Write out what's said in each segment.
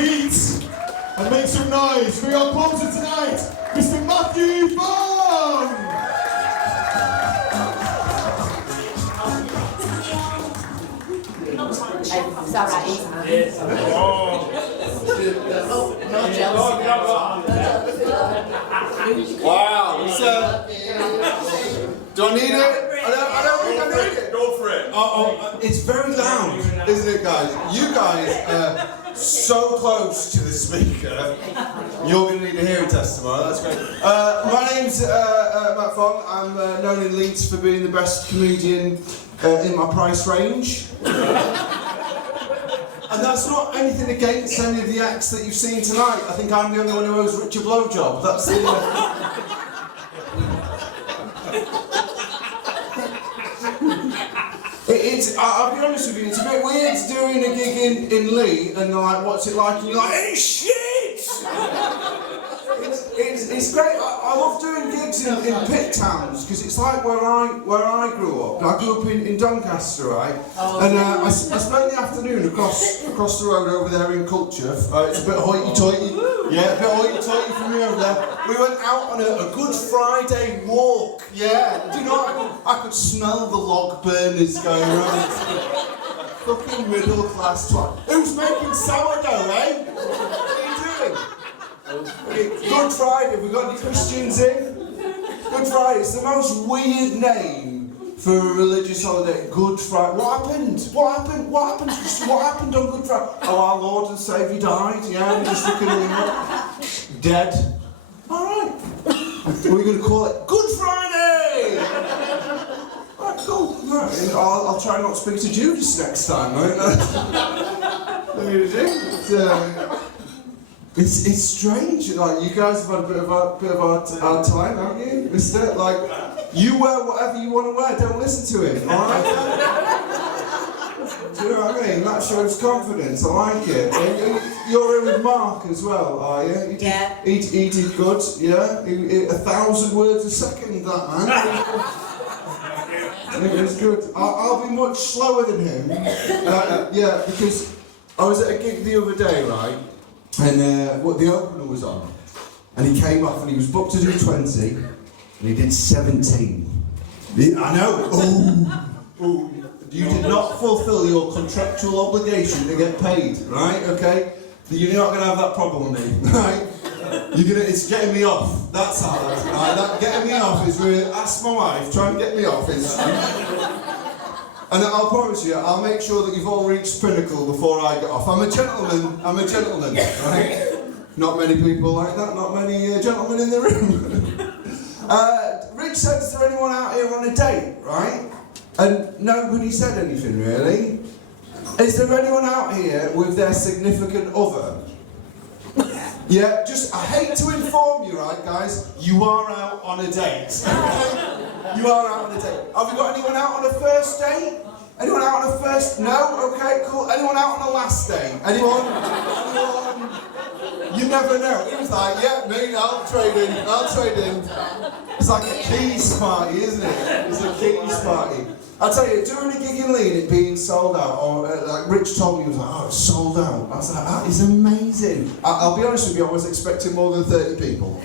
feet and make some noise for your closer tonight, Mr. Matthew Bond! It's alright. Wow, do I need it? I don't think I need it. Go for it. It's very loud, isn't it, guys? You guys are so close to the speaker. You're going to need a hearing test tomorrow. That's great. My name's Matt Fong. I'm known in Leeds for being the best comedian in my price range. And that's not anything against any of the acts that you've seen tonight. I think I'm the only one who owes Rich a blowjob. That's the... I'll be honest with you, it's a bit weird doing a gig in Lee and like, what's it like? And you're like, hey, shit! It's great. I love doing gigs in pit towns because it's like where I grew up. I grew up in Doncaster, right? And I spent the afternoon across the road over there in Culture. It's a bit hoity-toity. Yeah, a bit hoity-toity from me over there. We went out on a Good Friday walk. Yeah. Do you know what? I could smell the log burners going around. Fucking middle class twat. Who's making sourdough, eh? What are you doing? Good Friday, have we got any Christians in? Good Friday, it's the most weird name for a religious holiday. Good Friday. What happened? What happened? What happened? What happened on Good Friday? Oh, our Lord and Saviour died. Yeah, I'm just looking at him. Dead. Alright. We're going to call it Good Friday! Alright, cool. Right. I'll try not to speak to Judas next time, right? What are you going to do? It's strange, like, you guys have had a bit of our time, haven't you, mister? Like, you wear whatever you want to wear, don't listen to him, alright? Do you know what I mean? That shows confidence, I like it. You're here with Mark as well, are you? Yeah. He did good, yeah? 1,000 words a second, that man. It was good. I'll be much slower than him. Yeah, because I was at a gig the other day, right? And what the opener was on, and he came off and he was booked to do 20, and he did 17. I know. Oh, you did not fulfil your contractual obligation to get paid, right? Okay, you're not going to have that problem with me, right? It's getting me off. That's hard. Right? That getting me off is really. Ask my wife. Try and get me off. And I'll promise you, I'll make sure that you've all reached pinnacle before I get off. I'm a gentleman, right? Not many people like that, not many gentlemen in the room. Rich said, is there anyone out here on a date, right? And nobody said anything, really. Is there anyone out here with their significant other? Yeah, I hate to inform you, right, guys, you are out on a date. You are out on a date. Have you got anyone out on a first date? Anyone out on a first? No? Okay, cool. Anyone out on a last date? Anyone? You never know. It was like, yeah, me, I'll trade in. It's like a keys party, isn't it? It's a keys party. I'll tell you, doing a gig in Leeds, it being sold out, or like Rich told me, he was like, oh, it's sold out. I was like, that is amazing. I'll be honest with you, I was expecting more than 30 people.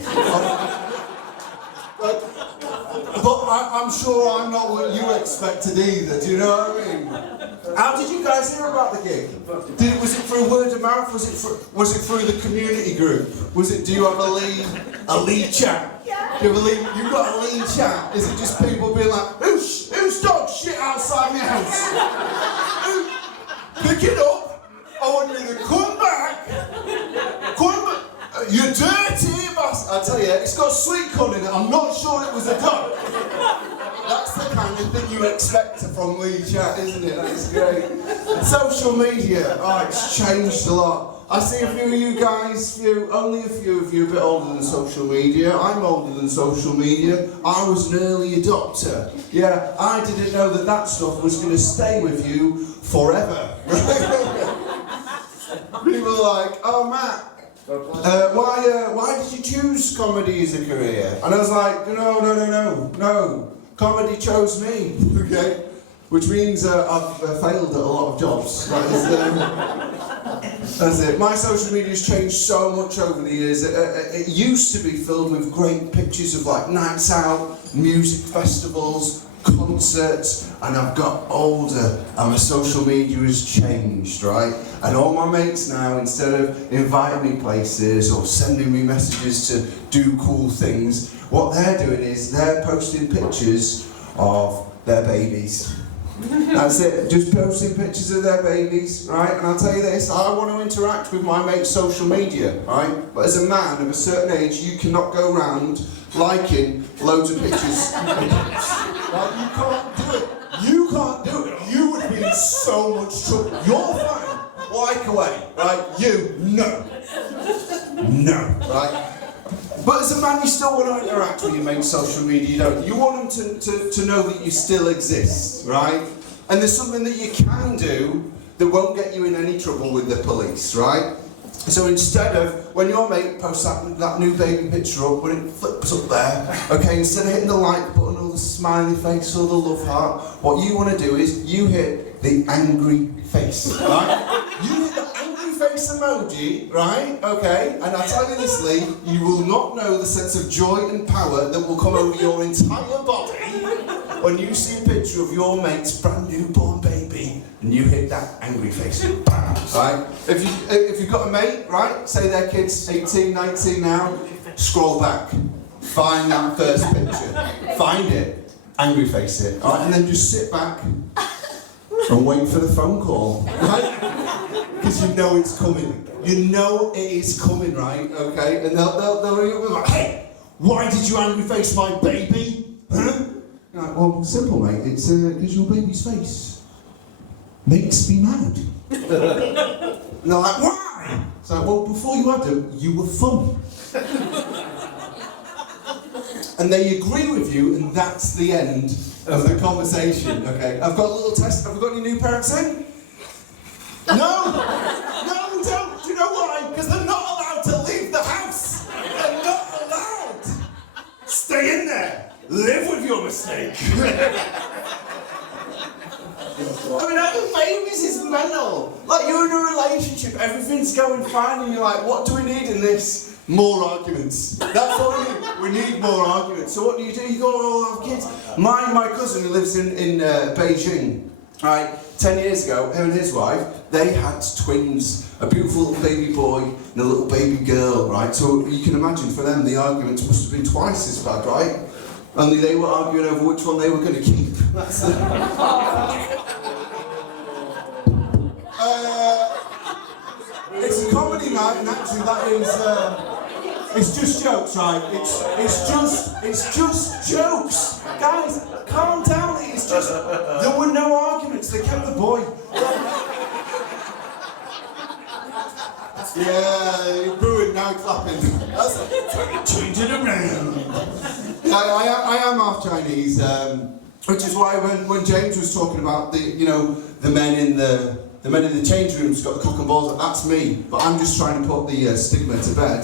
But I'm sure I'm not what you expected either, do you know what I mean? How did you guys hear about the gig? Was it through word of mouth? Was it through the community group? Do you have a Lee chat? Do you have you've got a Lee chat? Is it just people being like, who's dog shit outside my house? Pick it up, I want you to come back, you dirty bastard. I tell you, it's got sweet corn in it, I'm not sure it was a dog. That's the kind of thing you expect from Lee Chat, isn't it? That's great. Social media, it's changed a lot. I see a few of you guys, only a few of you a bit older than social media. I'm older than social media. I was an early adopter. Yeah, I didn't know that stuff was going to stay with you forever. People are like, oh Matt, why did you choose comedy as a career? And I was like, no. Comedy chose me, okay? Which means I've failed at a lot of jobs. That's it. My social media's changed so much over the years. It used to be filled with great pictures of like nights out, music festivals, concerts, and I've got older and my social media has changed, right? And all my mates now, instead of inviting me places or sending me messages to do cool things, what they're doing is they're posting pictures of their babies. That's it, just posting pictures of their babies, right? And I'll tell you this, I want to interact with my mate's social media, right? But as a man of a certain age, you cannot go around liking loads of pictures. Right? You can't do it. You can't do it. You would be in so much trouble. You're fine. Like away, right? You, no. No, right? But as a man, you still want to interact with your mate's social media, don't you? You want them to know that you still exist, right? And there's something that you can do that won't get you in any trouble with the police, right? So instead of, when your mate posts that new baby picture up, when it flips up there, okay, instead of hitting the like button or the smiley face or the love heart, what you want to do is you hit the angry face, right? You hit the angry face emoji, right? Okay, and I tell you this, Lee, you will not know the sense of joy and power that will come over your entire body when you see a picture of your mate's brand new born baby and you hit that angry face. Bam, right? If you've got a mate, right, say their kid's 18, 19 now, scroll back, find that first picture, find it, angry face it, right? And then just sit back and wait for the phone call, right? Because you know it's coming. You know it is coming, right? Okay? And they'll ring up and be like, hey, why did you angry face my baby? Huh? You're like, well, simple, mate. It's because your baby's face makes me mad. And they're like, why? It's like, well, before you had them, you were fun. And they agree with you, and that's the end of the conversation, okay? I've got a little test. Have we got any new parents in? No! No, don't! Do you know why? Because they're not allowed to leave the house! They're not allowed! Stay in there! Live with your mistake! I mean, having babies is mental. Like, you're in a relationship, everything's going fine, and you're like, what do we need in this? More arguments. That's what we need. We need more arguments. So what do? You go, oh, have kids. My cousin who lives in Beijing, right, 10 years ago, him and his wife, they had twins, a beautiful little baby boy and a little baby girl, right? So you can imagine for them the arguments must have been twice as bad, right? Only they were arguing over which one they were going to keep. That's it. It's a comedy night, and actually that is, it's just jokes, right? It's just jokes. Guys, calm down, it's just, there were no arguments, they kept the boy. Yeah, you're booing, now clapping. That's it, change it around. I am half Chinese, which is why when James was talking about the men in the change rooms got the cock and balls, that's me. But I'm just trying to put the stigma to bed.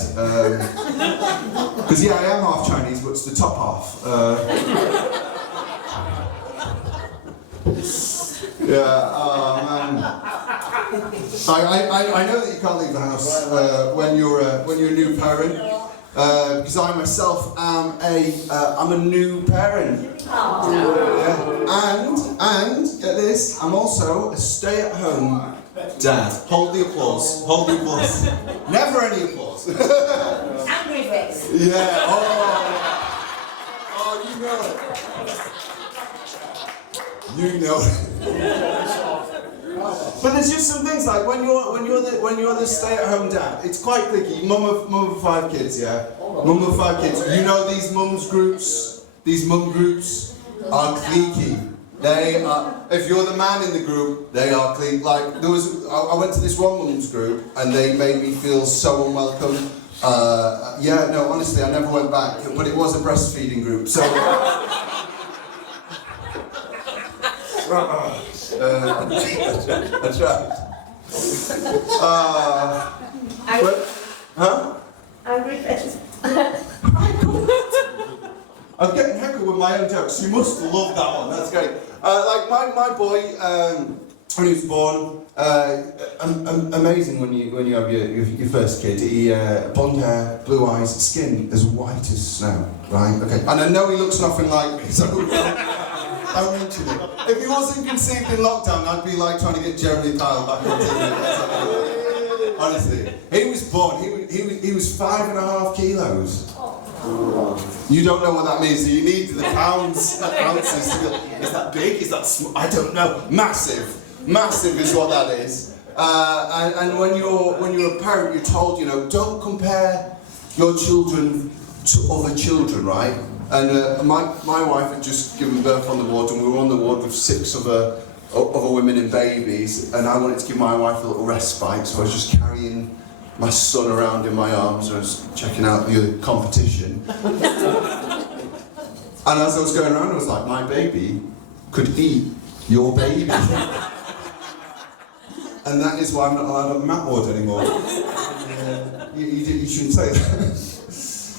Because I am half Chinese, but it's the top half. Oh man. I know that you can't leave the house when you're a new parent. Because I myself am I'm a new parent. And get this, I'm also a stay-at-home dad. Hold the applause. Hold the applause. Never any applause. Angry face. Yeah. Oh, you know it. You know it. But there's just some things like when you're the stay-at-home dad, it's quite cliquey. Mum of 5 kids, yeah. Mum of 5 kids. You know these mums groups. These mum groups are cliquey. They are. If you're the man in the group, they are cliquey. Like I went to this one mum's group and they made me feel so unwelcome. No, honestly, I never went back. But it was a breastfeeding group, so. That's right. Huh? Angry face. I'm getting heckled with my own jokes. You must love that one. That's great. Like my boy, when he was born, amazing when you have your first kid. He blonde hair, blue eyes, skin as white as snow, right? Okay, and I know he looks nothing like me, so don't mention it. If he wasn't conceived in lockdown, I'd be like trying to get Jeremy Kyle back on TV. Honestly, he was born. He was 5.5 kilos. You don't know what that means, so you need the pounds, ounces to go, is that big? Is that small? I don't know. Massive. Massive is what that is. And when you're a parent, you're told, you know, don't compare your children to other children, right? And my wife had just given birth on the ward, and we were on the ward with 6 other women and babies, and I wanted to give my wife a little respite, so I was just carrying my son around in my arms. I was checking out the competition. And as I was going around, I was like, my baby could eat your baby. And that is why I'm not allowed on the mat ward anymore. You shouldn't say that.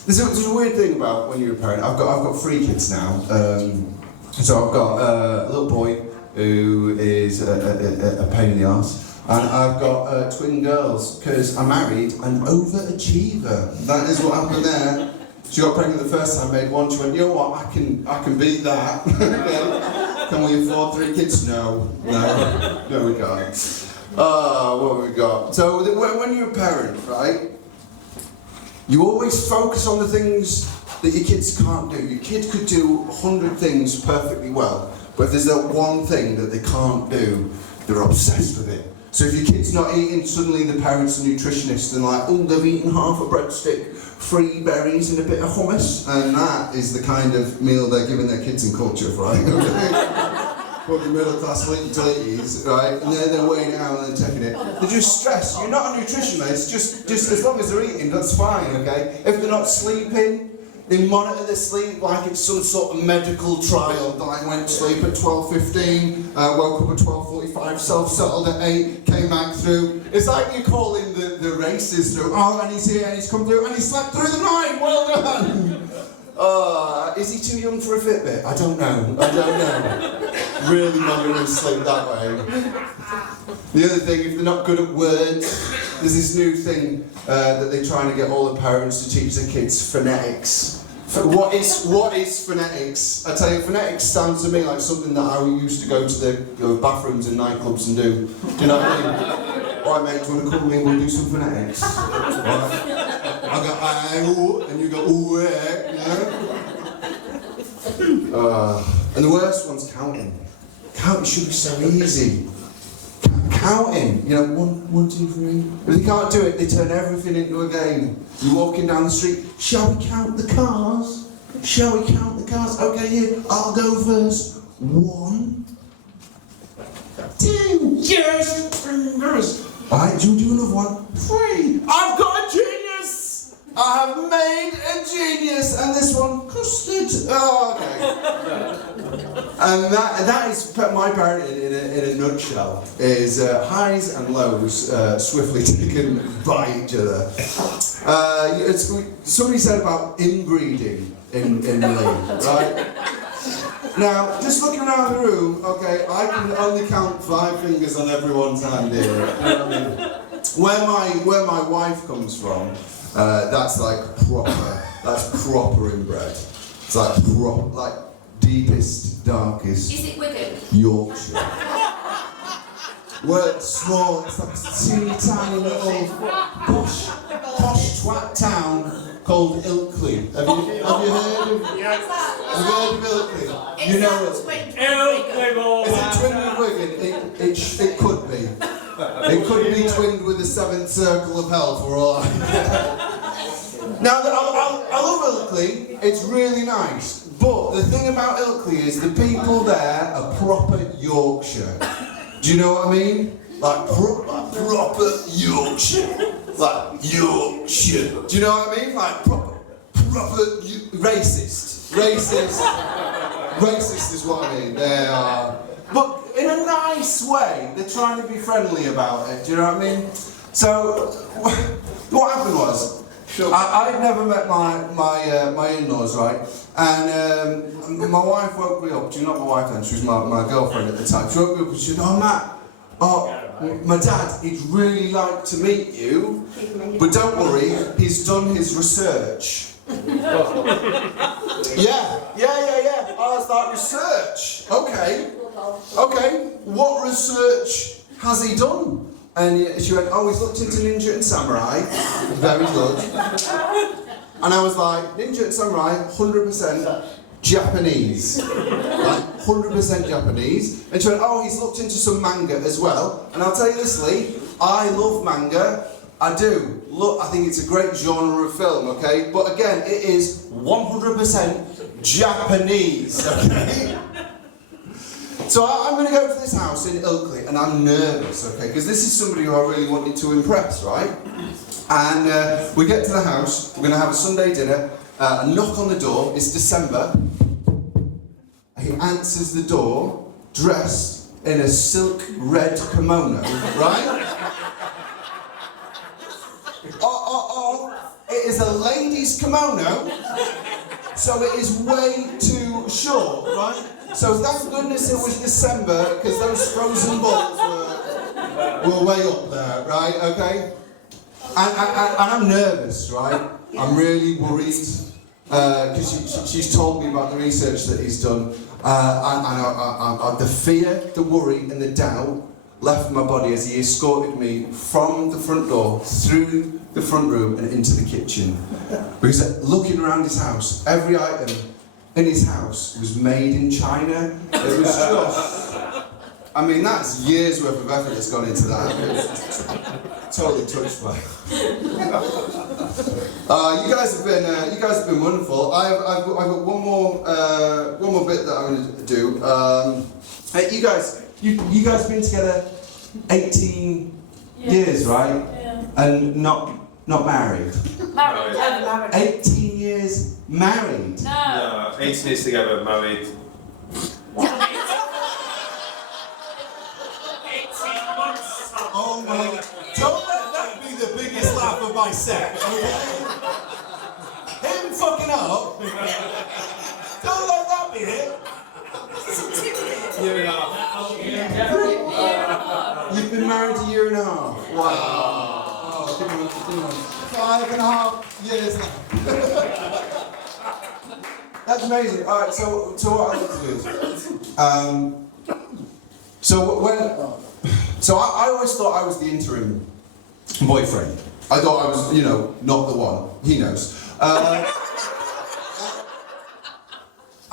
There's a weird thing about when you're a parent. I've got 3 kids now. So I've got a little boy who is a pain in the arse. And I've got twin girls, because I married an overachiever. That is what happened there. She got pregnant the first time, made one, she went, you know what, I can beat that. Can we afford 3 kids? No, we can't. What have we got? So when you're a parent, right, you always focus on the things that your kids can't do. Your kid could do 100 things perfectly well, but if there's that one thing that they can't do, they're obsessed with it. So if your kid's not eating, suddenly the parent's a nutritionist and like, oh, they've eaten half a breadstick, 3 berries and a bit of hummus, and that is the kind of meal they're giving their kids in culture, right? But the middle class ladies, right? And they're weighing it out and they're taking it. They're just stressed. You're not a nutritionist, just as long as they're eating, that's fine, okay? If they're not sleeping, they monitor their sleep like it's some sort of medical trial. Like went to sleep at 12:15, woke up at 12:45, self-settled at 8, came back through. It's like you're calling the races through. Oh, and he's here, and he's come through, and he slept through the night. Well done. Is he too young for a Fitbit? I don't know. Really not going to sleep that way. The other thing, if they're not good at words, there's this new thing that they're trying to get all the parents to teach their kids phonetics. What is phonetics? I tell you, phonetics sounds to me like something that I used to go to the bathrooms and nightclubs and do. Do you know what I mean? Alright mate, do you want to come in, we'll do some phonetics? Right. I go, I, and you go, ooh, you know? And the worst one's counting. Counting should be so easy. Counting, you know, 1, 2, 3. If they can't do it, they turn everything into a game. You're walking down the street, shall we count the cars? Shall we count the cars? Okay, here, I'll go first. 1, 2, yes, fingers. Alright, do you do another one? 3. I've got a genius! I have made a genius, and this one, custard. Oh, okay. And that is my parenting in a nutshell, is highs and lows swiftly taken by each other. Somebody said about inbreeding in me, right? Now, just looking around the room, okay, I can only count 5 fingers on everyone's hand here. You know what I mean? Where my wife comes from, that's like proper inbred. It's like deepest, darkest. Is it Wigan? Yorkshire. Well, it's small, it's like a teeny tiny little posh twat town called Ilkley. Have you heard of? Yes. Have you heard of Ilkley? You know it. Ilkley. Is it twinned with Wigan? It could be. It could be twinned with the 7th circle of hell for all I know. Now, I love Ilkley. It's really nice. But the thing about Ilkley is the people there are proper Yorkshire. Do you know what I mean? Like proper Yorkshire. Like Yorkshire. Do you know what I mean? Like proper racist. Racist is what I mean. They are. But in a nice way. They're trying to be friendly about it. Do you know what I mean? So, what happened was, I'd never met my in-laws, right? And my wife woke me up. She's not my wife then, she was my girlfriend at the time. She woke me up and she said, oh Matt, oh, my dad, he'd really like to meet you, but don't worry, he's done his research. Yeah. I was like, research? Okay, what research has he done? And she went, oh, he's looked into Ninja and Samurai. Very good. And I was like, Ninja and Samurai, 100% Japanese. Like, 100% Japanese. And she went, oh, he's looked into some manga as well. And I'll tell you this, Lee, I love manga. I do. Look, I think it's a great genre of film, okay? But again, it is 100% Japanese, okay? So I'm going to go to this house in Ilkley, and I'm nervous, okay? Because this is somebody who I really wanted to impress, right? And we get to the house, we're going to have a Sunday dinner, a knock on the door, it's December. He answers the door, dressed in a silk red kimono, right? It is a lady's kimono, so it is way too short, right? So thank goodness it was December, because those frozen balls were way up there, right? Okay? And I'm nervous, right? I'm really worried, because she's told me about the research that he's done, and the fear, the worry, and the doubt left my body as he escorted me from the front door, through the front room and into the kitchen. Because looking around his house, every item in his house was made in China. It was just, I mean, that's years worth of effort that's gone into that. It was totally touched by it. You guys have been wonderful. I've got one more bit that I'm going to do. Hey, you guys been together 18 years, right? Yeah. And not married. Married. Married. 18 years married. No. 18 years together, married. 18 months. Oh my God. Don't let that be the biggest laugh of my set, okay? Him fucking up. Don't let that be it. Year and a half. You've been married a year and a half. Wow. Oh, 5.5 years now. That's amazing. All right, so what I like to do. I always thought I was the interim boyfriend. I thought I was, not the one. He knows.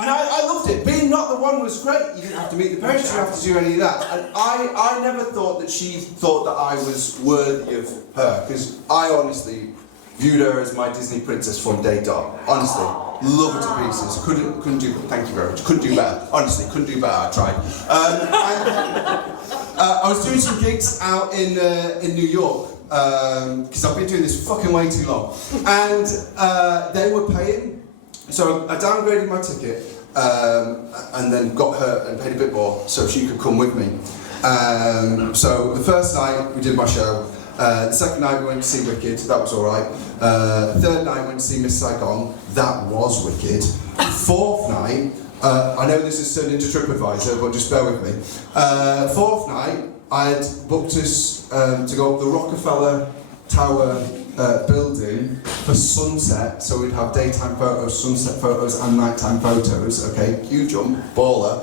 And I loved it. Being not the one was great. You didn't have to meet the parents, you didn't have to do any of that. And I never thought that she thought that I was worthy of her, because I honestly viewed her as my Disney princess from day dot. Honestly, love her to pieces. Couldn't do. Thank you very much. Couldn't do better. Honestly, couldn't do better. I tried. I was doing some gigs out in New York, because I've been doing this fucking way too long, and they were paying. So I downgraded my ticket, and then got her and paid a bit more so she could come with me. So the first night we did my show. The second night we went to see Wicked, that was alright. Third night we went to see Miss Saigon, that was wicked. Fourth night, I know this has turned into TripAdvisor, but just bear with me. Fourth night, I had booked us to go up the Rockefeller Tower building for sunset, so we'd have daytime photos, sunset photos, and nighttime photos. Okay, huge jump, baller.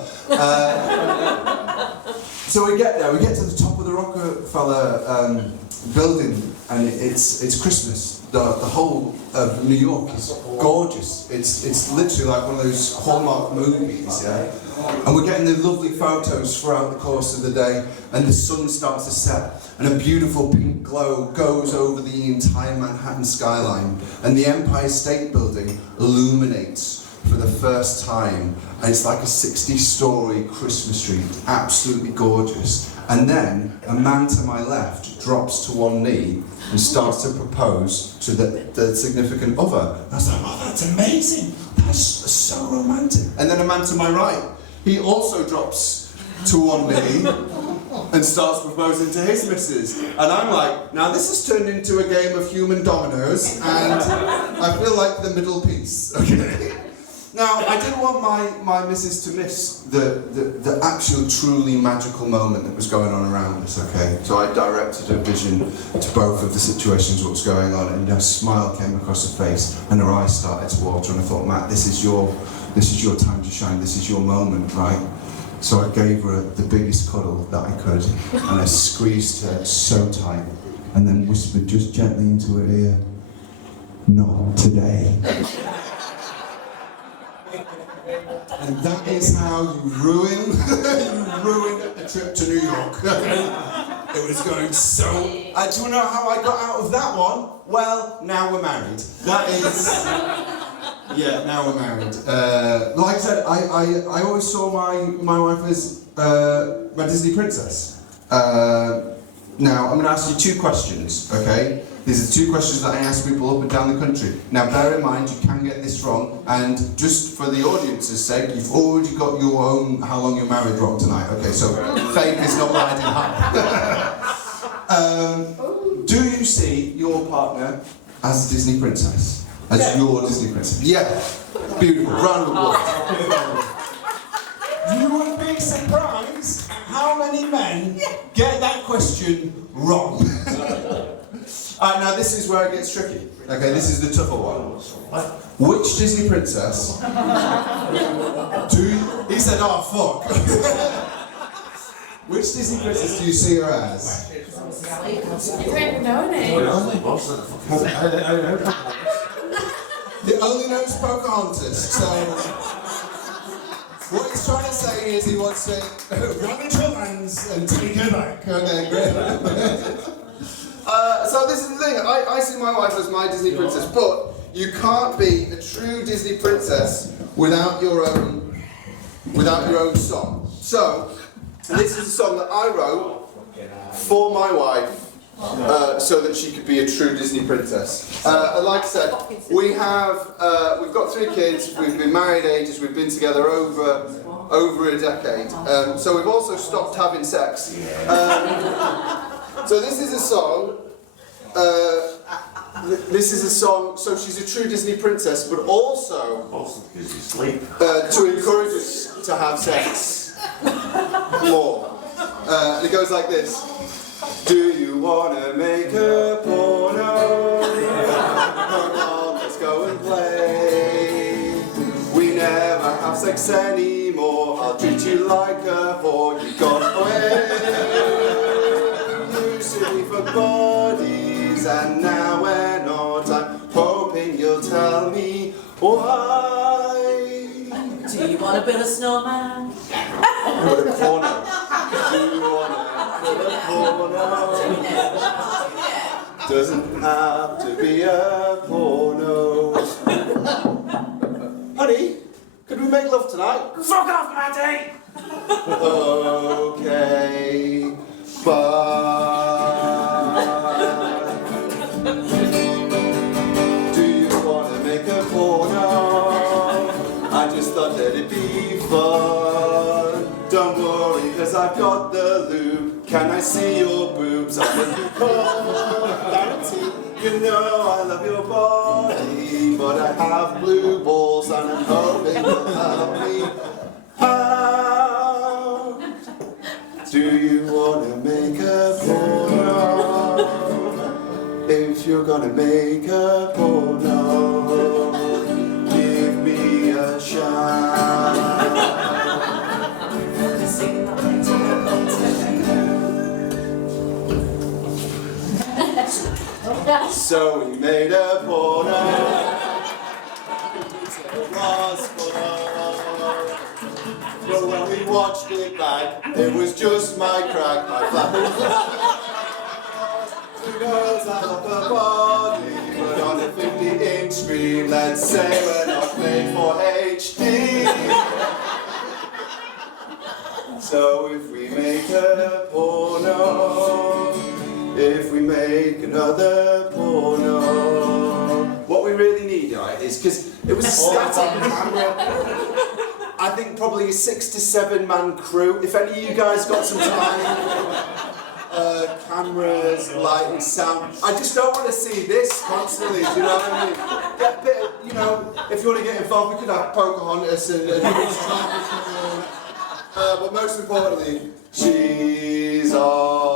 So we get there, we get to the top of the Rockefeller building, and it's Christmas. The whole of New York is gorgeous. It's literally like one of those Hallmark movies, yeah. And we're getting the lovely photos throughout the course of the day, and the sun starts to set, and a beautiful pink glow goes over the entire Manhattan skyline, and the Empire State Building illuminates for the first time, and it's like a 60-story Christmas tree, absolutely gorgeous. And then a man to my left drops to one knee and starts to propose to the significant other. And I was like, oh, that's amazing, that's so romantic. And then a man to my right, he also drops to one knee and starts proposing to his missus. And I'm like, now this has turned into a game of human dominoes, and I feel like the middle piece, okay? Now, I didn't want my missus to miss the actual truly magical moment that was going on around us, okay? So I directed a vision to both of the situations, what was going on, and a smile came across her face, and her eyes started to water, and I thought, Matt, this is your time to shine, this is your moment, right? So I gave her the biggest cuddle that I could, and I squeezed her so tight, and then whispered just gently into her ear, "Not today." And that is how you ruin a trip to New York. It was going so... do you know how I got out of that one? Well, now we're married. That is... Yeah, now we're married. Like I said, I always saw my wife as my Disney princess. Now, I'm going to ask you 2 questions, okay? These are 2 questions that I ask people up and down the country. Now, bear in mind, you can get this wrong, and just for the audience's sake, you've already got your own how long you're married wrong tonight. Okay, so fake is not riding high. Do you see your partner as a Disney princess? As your Disney princess? Yeah. Beautiful. Round of applause. You would be surprised how many men get that question wrong. Now this is where it gets tricky. Okay, this is the tougher one. Which Disney princess do you... He said, "Oh, fuck." Which Disney princess do you see her as? You don't even know her name. He only knows Pocahontas, so... What he's trying to say is he wants to run into her lands and take her back. Okay, great. So this is the thing, I see my wife as my Disney princess, but you can't be a true Disney princess without your own song. So, this is a song that I wrote for my wife, so that she could be a true Disney princess. Like I said, we've got 3 kids, we've been married ages, we've been together over a decade. So we've also stopped having sex. So this is a song. So she's a true Disney princess, but also to encourage us to have sex more. And it goes like this. Do you wanna make a porno? Come on, let's go and play. We never have sex anymore. I'll treat you like a whore. You got away. You silly for bodies, and now we're not. I'm hoping you'll tell me why. Do you want to build a snowman? Put a porno. Do you wanna put a porno? Doesn't have to be a porno. Honey, could we make love tonight? Fuck off, Matty! Okay, bye. Do you wanna make a porno? I just thought that it'd be fun. Don't worry, cause I've got the lube. Can I see your boobs? I'm looking for clarity. You know I love your body, but I have blue balls and I'm hoping you'll help me out. Do you wanna make a porno? If you're gonna make a porno, give me a shot. So we made a porno. It was fun. But when we watched it back, it was just my crack, my flapping. The girls have up her body, but on a 50-inch screen, let's say we're not made for HD. So if we make a porno, if we make another porno, what we really need, right, is because it was a static camera. I think probably a 6 to 7 man crew. If any of you guys got some time, cameras, lighting, sound. I just don't want to see this constantly. Do you know what I mean? Get a bit of, know, if you want to get involved, we could have Pocahontas and but most importantly, she's all.